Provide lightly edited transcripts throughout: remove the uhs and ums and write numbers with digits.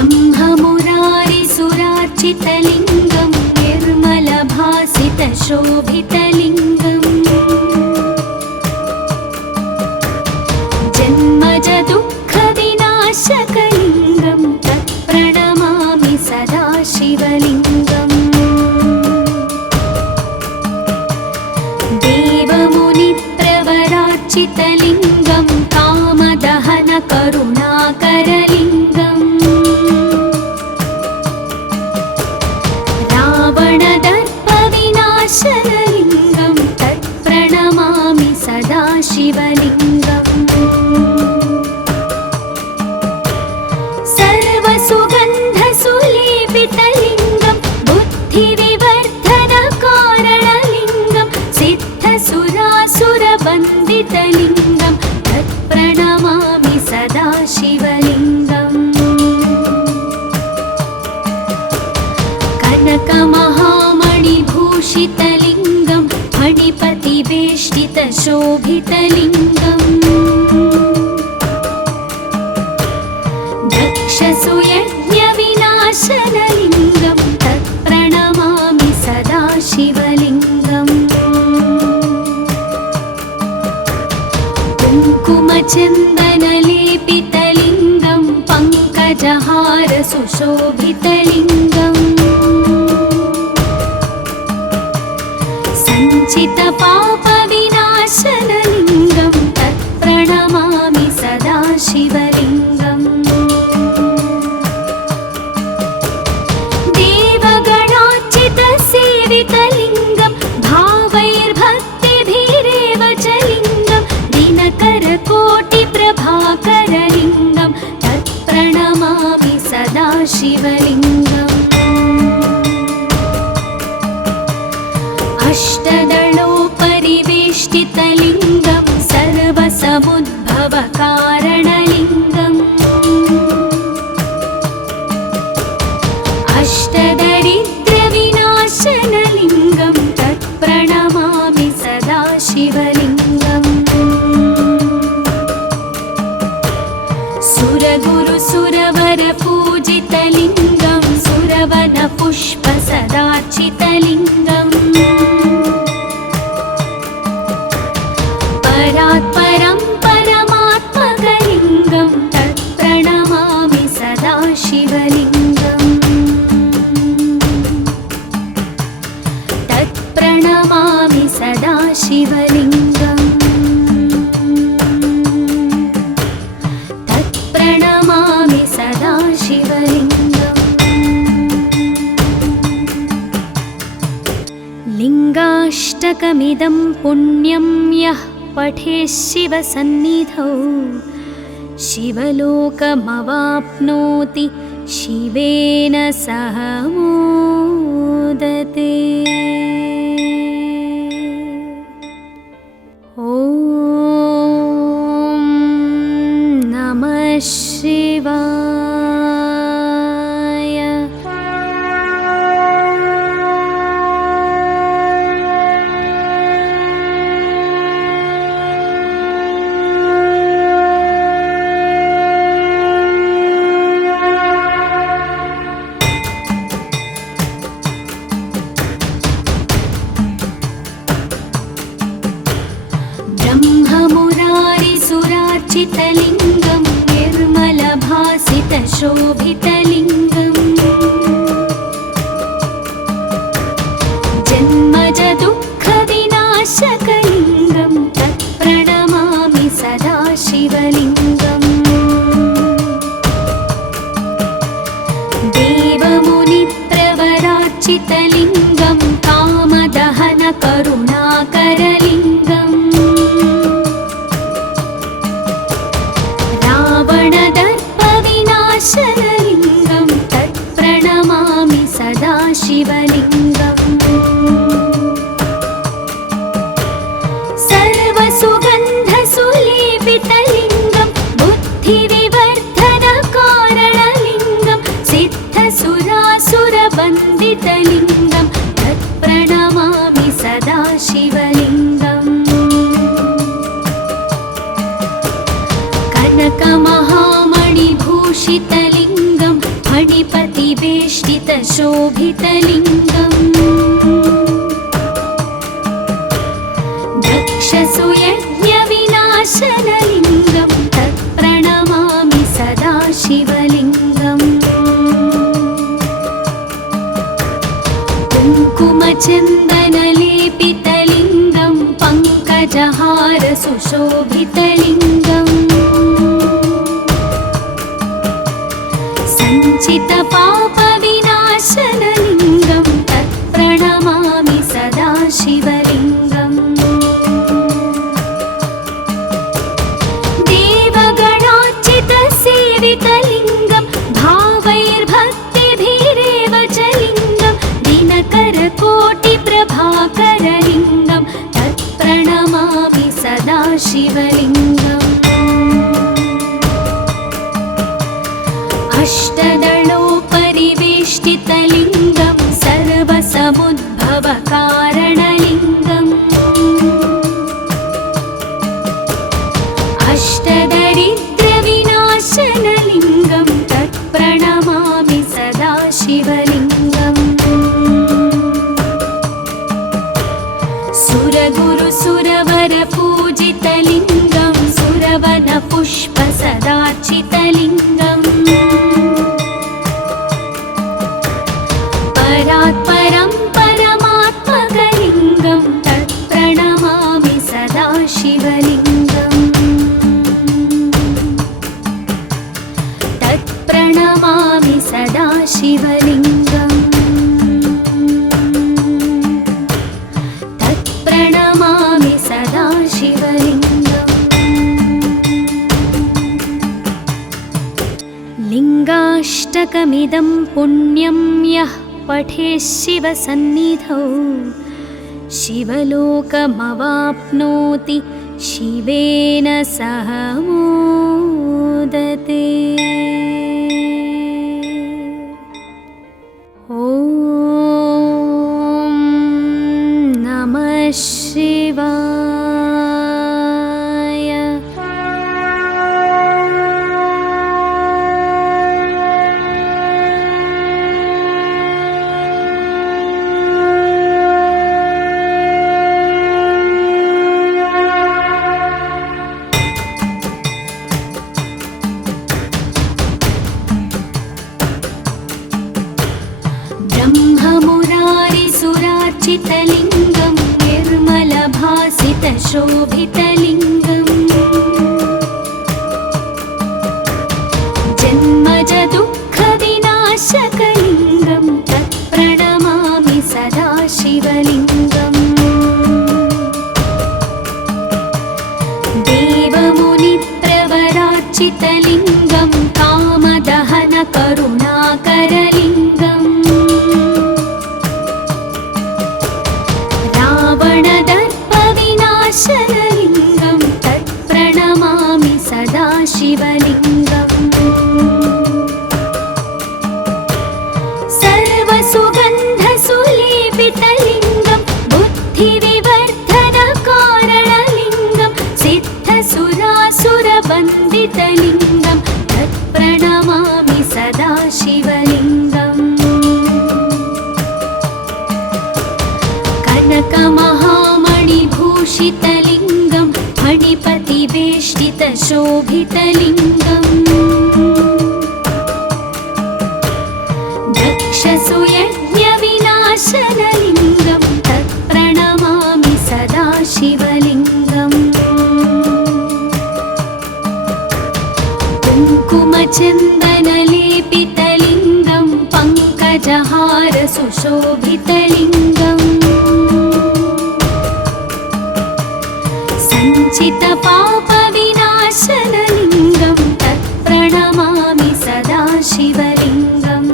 ब्रह्ममुरारिसुरार्चितलिङ्गं निर्मलभासितशोभितलिङ्गम् जन्मजदुःखविनाशकलिङ्गं तत्प्रणमामि सदा शिवलिङ्गम् देवमुनिप्रवरार्चितलिङ्गं कामदहनकरुणाकरलिङ्गम् रावणदर्पविनाशनलिङ्गं तत्प्रणमामि सदा शिवलिङ्गम् सर्वसुगन्धसुलेपितलिङ्गं बुद्धिविवर्धनकारणलिङ्गं सिद्धसुरासुरवन्दितलिङ्गं तत्प्रणमामि सदा शिवलिङ्गम् कनकमहामणिभूषितलिङ्गं फणिपतिवेष्टितशोभितलिङ्गम् दक्षसुयज्ञविनाशनलिङ्गं तत्प्रणमामि सदा शिवलिङ्गम् कुङ्कुमचन्दनलेपितलिङ्गं पङ्कजहारसुशोभितलिङ्गम् सञ्चितपापविनाशनलिङ्गं तत्प्रणमामि सदा शिवलिङ्गम् देवगणार्चितसेवितलिङ्गं भावैर्भक्तिभिरेव च लिङ्गं दिनकरकोटिप्रभाकरलिङ्गं तत्प्रणमामि सदा शिवलिङ्गम् अष्टदलोपरिवेष्टितलिङ्गं सर्वसमुद्भवकारणलिङ्गम् अष्टदरिद्रविनाशनलिङ्गं तत्प्रणमामि सदा शिवलिङ्गम् सुरगुरुसुरवरपूजितलिङ्गं सुरवनपुष्पसदार्चितलिङ्गम् परात्परं परमात्मकलिङ्गं तत्प्रणमामि सदा शिवलिङ्गम् तत्प्रणमामि सदा शिवलिङ्गम् तत्प्रणमामि सदा शिवलिङ्गम् लिङ्गाष्टकमिदं पुण्यं यः पठेत् शिवसन्निधौ शिवलोकमवाप्नोति शिवेन सह मोदते। ॐ नमः शिवाय। ब्रह्ममुरारिसुरार्चितलिङ्गं निर्मलभासितशोभितलिङ्गम् जन्मजदुःखविनाशकलिङ्गं तत्प्रणमामि सदा शिवलिङ्गम् देवमुनिप्रवरार्चितलिङ्गं कामदहनकरुणाकरलिङ्गम् रावणदर्पविनाशनलिङ्गं तत्प्रणमामि सदा शिवलिङ्गम् सर्वसुगन्धसुलेपितलिङ्गं बुद्धिविवर्धनकारणलिङ्गं सिद्धसुरासुरवन्दितलिङ्गं तत्प्रणमामि सदा शिवलिङ्गम् कनकमहामणिभूषितलिङ्गं मणिपतिवेष्टितशोभितलिङ्गम् दक्षसुयज्ञविनाशनलिङ्गं तत्प्रणमामि सदा शिवलिङ्गम् कुङ्कुमचन्दनलेपितलिङ्गं पङ्कजहार सुशोभितलिङ्गम् सञ्चितपापविनाशनलिङ्गं तत्प्रणमामि सदा शिवलिङ्गम् देवगणार्चितसेवितलिङ्गं भावैर्भक्तिभिरेव च लिङ्गं दिनकरकोटिप्रभाकरलिङ्गं तत्प्रणमामि सदा शिवलिङ्गम् अष्टदलोपरिवेष्टितलिङ्गं सर्वसमुद्भवकारणलिङ्गम् अष्टदरिद्रविनाशनलिङ्गं तत्प्रणमामि सदा शिवलिङ्गम् सुरगुरुसुरवरपूजितलिङ्गं सुरवनपुष्पसदार्चितलिङ्गम् परात्परं परमात्मकलिङ्गं तत्प्रणमामि सदा शिवलिङ्गम् तत्प्रणमामि सदा शिवलिङ्गम् तत्प्रणमामि सदा शिवलिङ्गम् लिङ्गाष्टकमिदं पुण्यं यः पठेत् शिवसन्निधौ शिवलोकमवाप्नोति शिवेन सह मोदते। ॐ नमः शिवाय। ब्रह्ममुरारिसुरार्चितलिङ्गं निर्मलभासितशोभितलिङ्गम् जन्मजदुःखविनाशकलिङ्गं तत्प्रणमामि सदा शिवलिङ्गम् देवमुनिप्रवरार्चितलिङ्गं कामदहनकरुणाकरलिङ्गम् रावणदर्पविनाशनलिङ्गं तत्प्रणमामि सदा शिवलिङ्गम् सर्वसुगन्धसुलेपितलिङ्गं बुद्धिविवर्धनकारणलिङ्गं सिद्धसुरासुरवन्दितलिङ्गं तत्प्रणमामि सदा शिवलिङ्गम् कनकमहामणिभूषितलिङ्गं मणिपतिवेष्टितशोभितलिङ्गम् दक्षसुयज्ञविनाशनलिङ्गं तत्प्रणमामि सदा शिवलिङ्गम् कुङ्कुमचन्दनलेपितलिङ्गं पङ्कजहार सुशोभितलिङ्गम् सञ्चितपापविनाशनलिङ्गं तत्प्रणमामि सदा शिवलिङ्गम्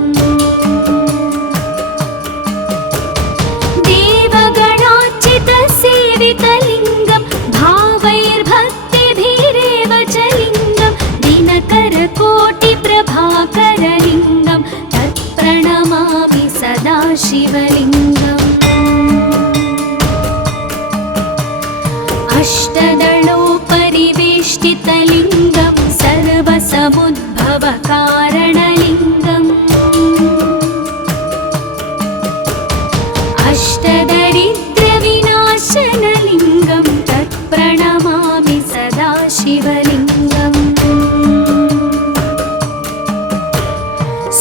देवगणार्चितसेवितलिङ्गं भावैर्भक्तिभिरेव च लिङ्गं दिनकरकोटिप्रभाकरलिङ्गं तत्प्रणमामि सदा शिवलिङ्गम् अष्टदलोपरिवेष्टितलिङ्गं सर्वसमुद्भवकारणलिङ्गम्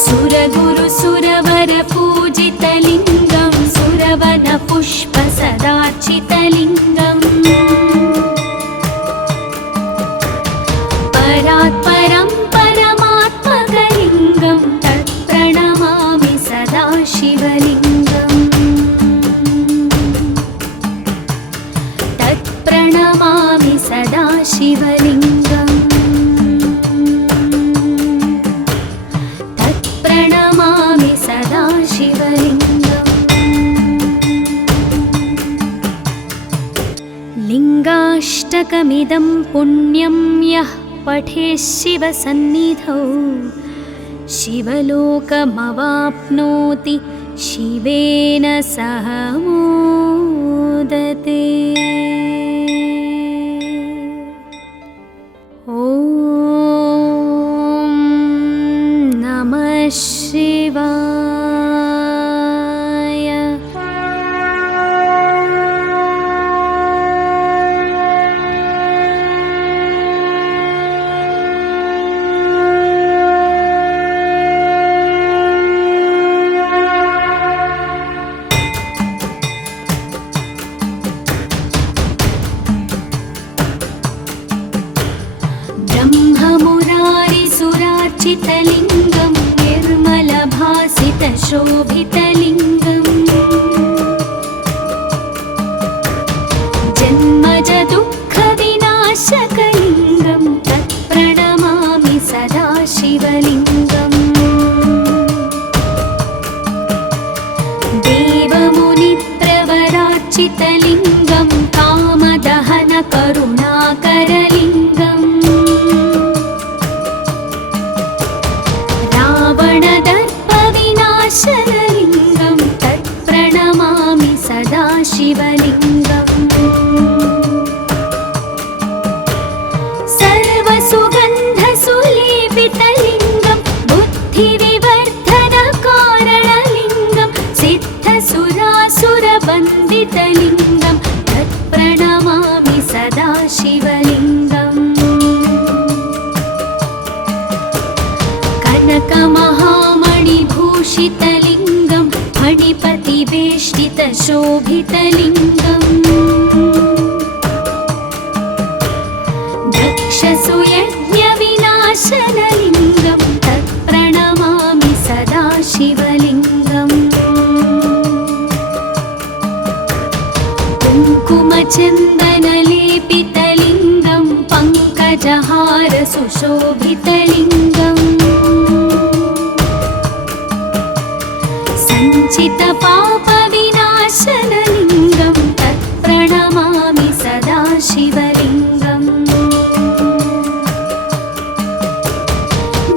सुरगुरुसुरवरपूजितलिङ्गं सुरवनपुष्पसदार्चितलिङ्गम् परात्परं परमात्मकलिङ्गं तत्प्रणमामि सदा शिवलिङ्गम् तत्प्रणमामि सदा शिवलिङ्गम् तत्प्रणमामि सदा शिवलिङ्गम् लिङ्गाष्टकमिदं पुण्यं यः पठेत् शिवसन्निधौ शिवलोकमवाप्नोति शिवेन सह मोदते। ॐ नमः शिवाय। ब्रह्ममुरारिसुरार्चितलिङ्गं निर्मलभासितशोभितलिङ्गम् जन्मजदुःखविनाशकलिङ्गं तत्प्रणमामि सदा शिवलिङ्गम् देवमुनिप्रवरार्चितलिङ्गं कामदहनकरुणाकरलिङ्गम् रावणदर्पविनाशनलिङ्गं तत्प्रणमामि सदा शिवलिङ्गम् सर्वसुगन्धसुलेपितलिङ्गं बुद्धिविवर्धनकारणलिङ्गं सिद्धसुरासुरवन्दितलिङ्गं तत्प्रणमामि सदा शिवलिङ्गम् कनकमहामणिभूषितलिङ्गं फणिपतिवेष्टितशोभितलिङ्गम् दक्षसुयज्ञविनाशनलिङ्गं तत्प्रणमामि सदा शिवलिङ्गम् कुङ्कुमचन्दनलेपितलिङ्गं पङ्कजहारसुशोभितलिङ्गम् सञ्चितपापविनाशनलिङ्गं तत्प्रणमामि सदा शिवलिङ्गम्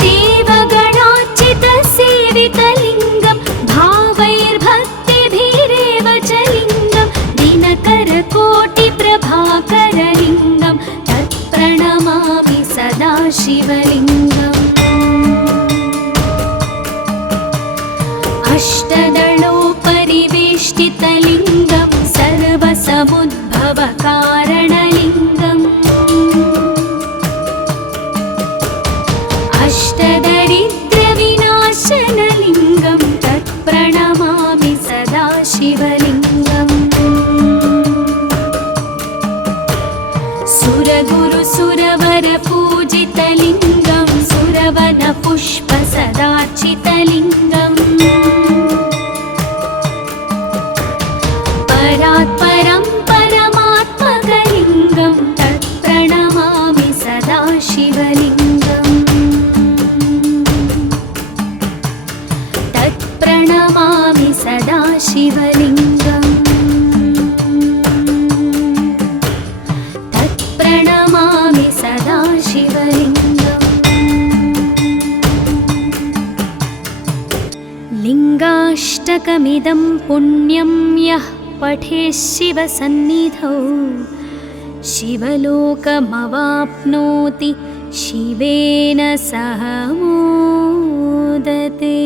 देवगणार्चितसेवितलिङ्गं भावैर्भक्तिभिरेव च लिङ्गं दिनकरकोटिप्रभाकरलिङ्गं तत्प्रणमामि सदा शिवलिङ्गम् अष्टदलोपरिवेष्टितलिङ्गं सर्वसमुद्भवकारणलिङ्गम् अष्टदरिद्रविनाशनलिङ्गं तत्प्रणमामि सदा शिवलिङ्गम् सुरगुरुसुरवरपूजितलिङ्गं सुरवनपुष्पसदार्चितलिङ्गम् परात्परं परमात्मकलिङ्गं तत्प्रणमामि सदा शिवलिङ्गम् तत्प्रणमामि सदा शिवलिङ्गम् तत्प्रणमामि सदा शिवलिङ्गम् लिङ्गाष्टकमिदं पुण्यं यः पठेत् शिवसन्निधौ शिवलोकमवाप्नोति शिवेन सह मोदते।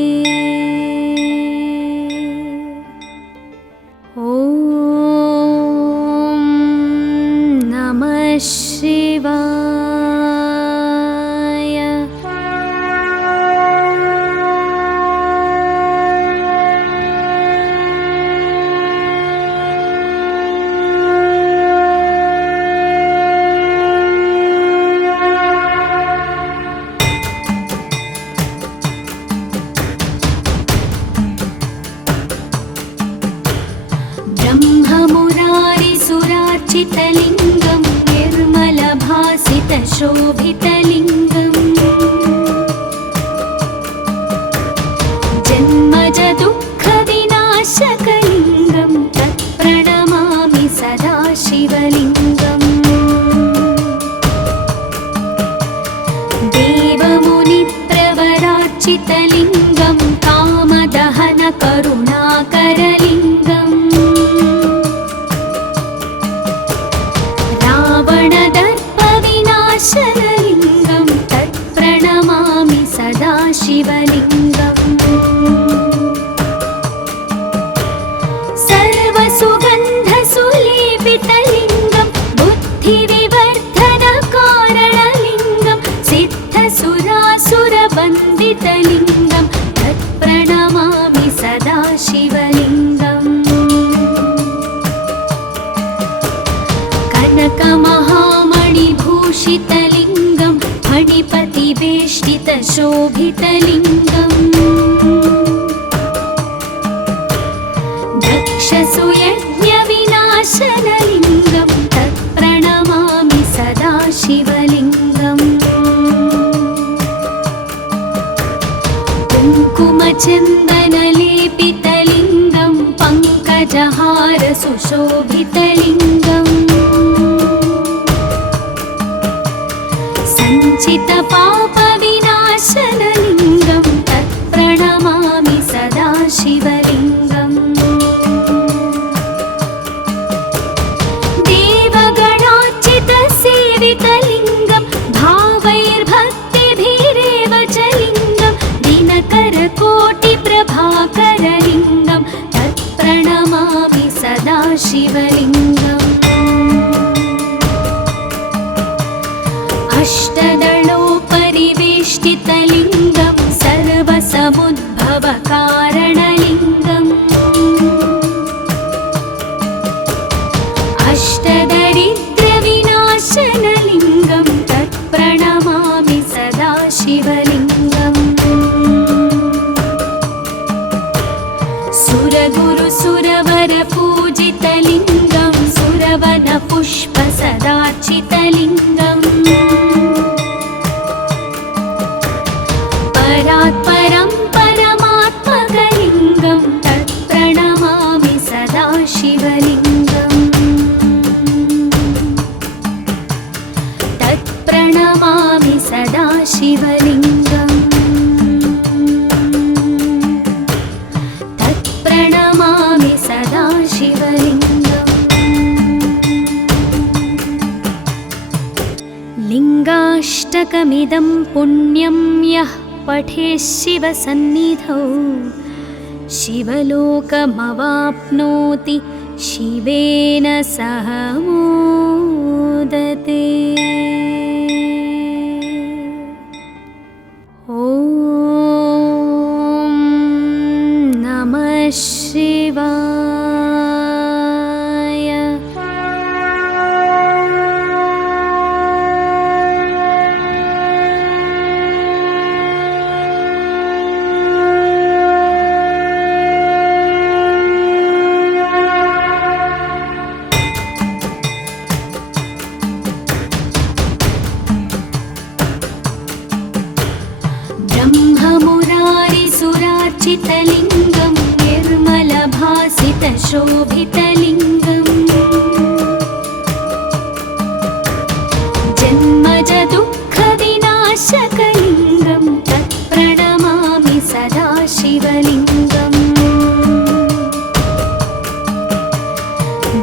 ॐ नमः शिवाय। निर्मलभासितलिङ्गं निर्मलभासितशोभितलिङ्गम् जन्मज दुःखविनाशकलिङ्गं तत्प्रणमामि सदा शिवलिङ्गम् देवमुनिप्रवरार्चितलिङ्गं कामदहनकरुणाकरलिङ्गम् रावणदर्पविनाशनलिङ्गं तत्प्रणमामि सदा शिवलिङ्गम् सर्वसुगन्धसुलेपितलिङ्गं बुद्धिविवर्धनकारणलिङ्गं सिद्धसुरासुरवन्दितलिङ्गं तत्प्रणमामि सदा शिवलिङ्गम् कनकमहामणिभूषितलिङ्गं फणिपतिवेष्टितशोभितलिङ्गम् दक्षसुयज्ञविनाशनलिङ्गं तत्प्रणमामि सदा शिवलिङ्गम् कुङ्कुमचन्दनलेपितलिङ्गं पङ्कजहारसुशोभितलिङ्गम् सञ्चितपापविनाशनलिङ्गं तत्प्रणमामि सदा शिवलिङ्गम् देवगणार्चितसेवितलिङ्गं भावैर्भक्तिभिरेव च लिङ्गं दिनकरकोटिप्रभाकरलिङ्गं तत्प्रणमामि सदा शिवलिङ्गम् अष्टदलोपरिवेष्टितलिङ्गं सर्वसमुद्भवकारणलिङ्गम् अष्टदरिद्रविनाशनलिङ्गं तत्प्रणमामि सदा शिवलिङ्गम् सुरगुरुसुरवरपूजितलिङ्गं सुरवनपुष्पसदार्चितलिङ्गम् परात्परं परमात्मकलिङ्गं तत्प्रणमामि सदा शिवलिङ्गम् तत्प्रणमामि सदा शिवलिङ्गम् तत्प्रणमामि सदा शिवलिङ्गम् लिङ्गाष्टकमिदं पुण्यं यः पठेत् शिवसन्निधौ शिवलोकमवाप्नोति शिवेन सह मोदते। ॐ नमः शिवाय। ब्रह्ममुरारिसुरार्चितलिङ्गं निर्मलभासितशोभितलिङ्गम् जन्मज दुःखविनाशकलिङ्गं तत्प्रणमामि सदा शिवलिङ्गम्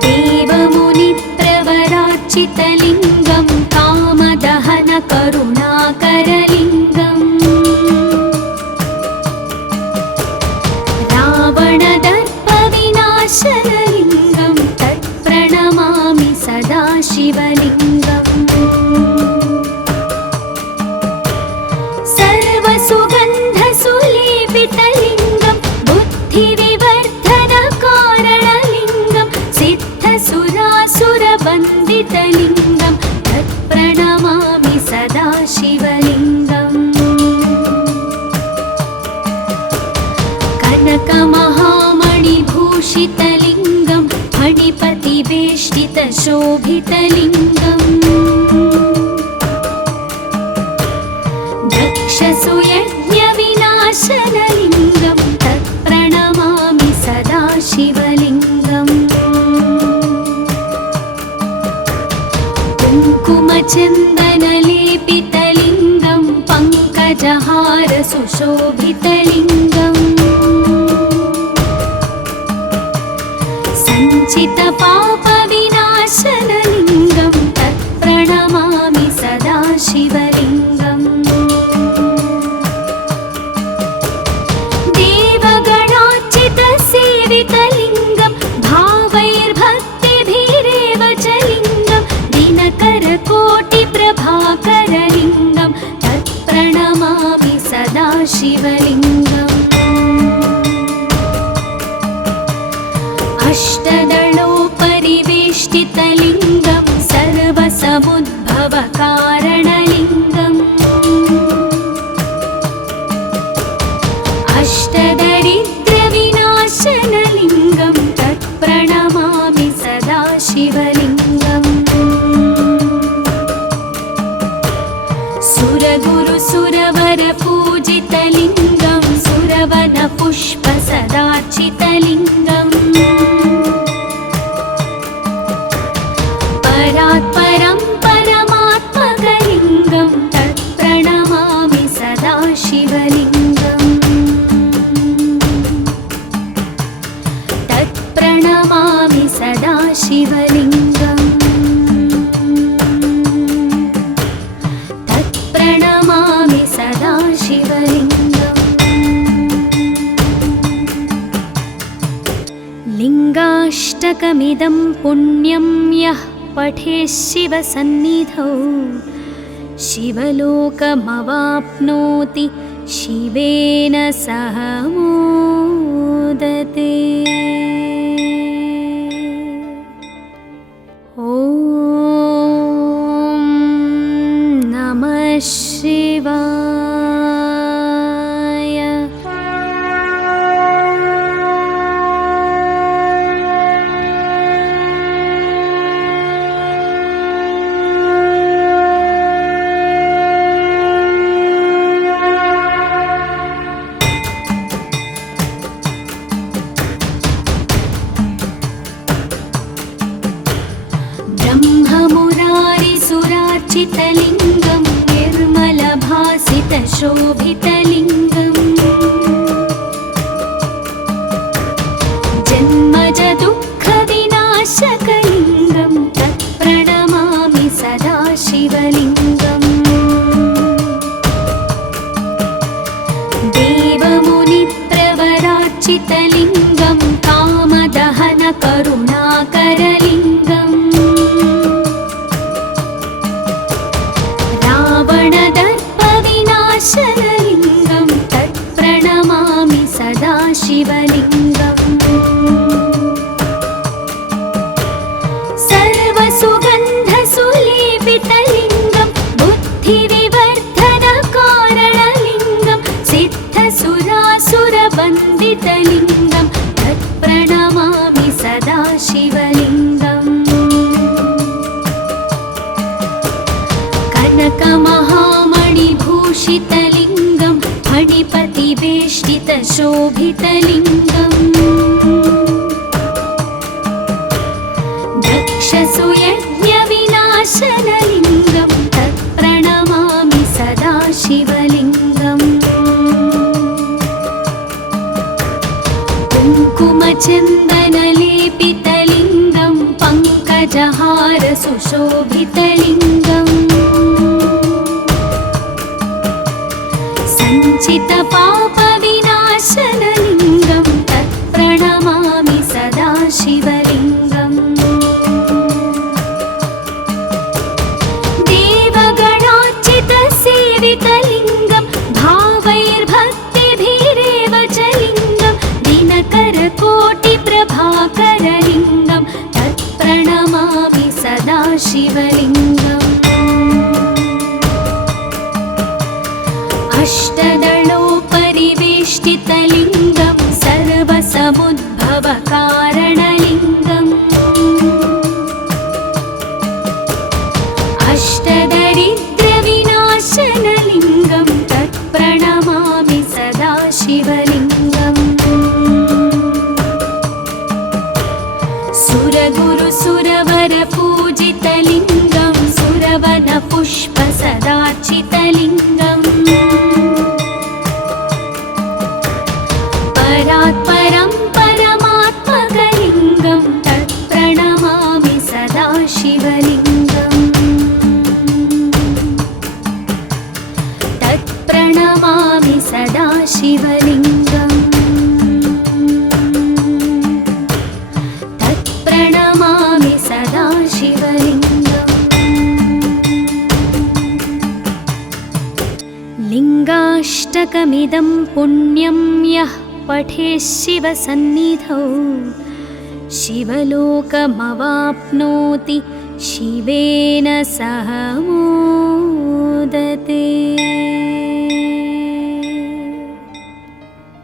देवमुनिप्रवरार्चितलिङ्गं कामदहनकरुणाकरलिङ्गम् रावणदर्पविनाशनलिङ्गं तत्प्रणमामि सदा शिवलिङ्गम् सर्वसुगन्धसुलेपितलिङ्गं बुद्धिविवर्धनकारणलिङ्गं सिद्धसुरासुरवन्दितलिङ्गं तत्प्रणमामि सदा शिवलिङ्गम् कनकमहामणिभूषितलिङ्गं फणिपतिवेष्टितशोभितलिङ्गम् दक्षसुयज्ञविनाशनलिङ्गं तत्प्रणमामि सदा शिवलिङ्गम् कुङ्कुमचन्दनलेपितलिङ्गं पङ्कजहारसुशोभितलिङ्गम् सञ्चितपापविनाशनलिङ्गं तत्प्रणमामि सदा शिवलिङ्गम् देवगणार्चितसेवितलिङ्गं भावैर्भक्तिभिरेव च लिङ्गं दिनकरकोटिप्रभाकरलिङ्गं तत्प्रणमामि सदा शिवलिङ्गम् अष्टदलोपरिवेष्टितलिङ्गं सर्वसमुद्भवकारणलिङ्गम् अष्टदरिद्रविनाशनलिङ्गं तत्प्रणमामि सदा शिवलिङ्गम् सुरगुरुसुरवरपूजितलिङ्गं सुरवनपुष्पसदार्चितलिङ्गम् परात्परं परमात्मकलिङ्गं तत्प्रणमामि सदा शिवलिङ्गम् तत्प्रणमामि सदा शिवलिङ्गम् तत्प्रणमामि सदा शिवलिङ्गम् लिङ्गाष्टकमिदं पुण्यं यः पठेत् शिवसन्निधौ शिवलोकमवाप्नोति शिवेन सह मोदते। ॐ नमः शिवाय। ब्रह्ममुरारिसुरार्चितलिङ्गं निर्मलभासितशोभितलिङ्गम् जन्मजदुःखविनाशकलिङ्गं तत्प्रणमामि सदा शिवलिङ्गम् देवमुनिप्रवरार्चितलिङ्गं कामदहनकरुणाकरलिङ्गम् रावणदर्पविनाशनलिङ्गं तत्प्रणमामि सदा शिवलिङ्गम् सर्वसुगन्धसुलेपितलिङ्गं बुद्धिविवर्धनकारणलिङ्गं सिद्धसुरासुरवन्दितलिङ्गं तत्प्रणमामि सदा शिवलिङ्गम् कनकमहामणिभूषितलिङ्गं फणिपतिवेष्टितशोभितलिङ्गम् दक्षसुयज्ञविनाशनलिङ्गं तत्प्रणमामि सदा शिवलिङ्गम् कुङ्कुमचन्दनलेपितलिङ्गं पङ्कजहारसुशोभितलिङ्गम् सञ्चितपापविनाशनलिङ्गं तत्प्रणमामि सदा शिवलिङ्गम् देवगणार्चितसेवितलिङ्गं भावैर्भक्तिभिरेव च लिङ्गं दिनकरकोटिप्रभाकरलिङ्गं तत्प्रणमामि सदा शिवलिङ्गम् अष्टदलोपरिवेष्टितलिङ्गं सर्वसमुद्भवकारणलिङ्गम् सदाशिवलिङ्गम् सुरगुरुसुरवरपूजितलिङ्गं सुरवनपुष्पसदार्चितलिङ्गम् परात्परं परमात्मकलिङ्गं तत्प्रणमामि सदाशिवलिङ्गम् तत्प्रणमामि सदाशिवलिङ्गम् तत्प्रणमामि सदाशिवलिङ्गम् लिङ्गाष्टकमिदं पुण्यं यः पठेत् शिवसन्निधौ शिवलोकमवाप्नोति शिवेन सह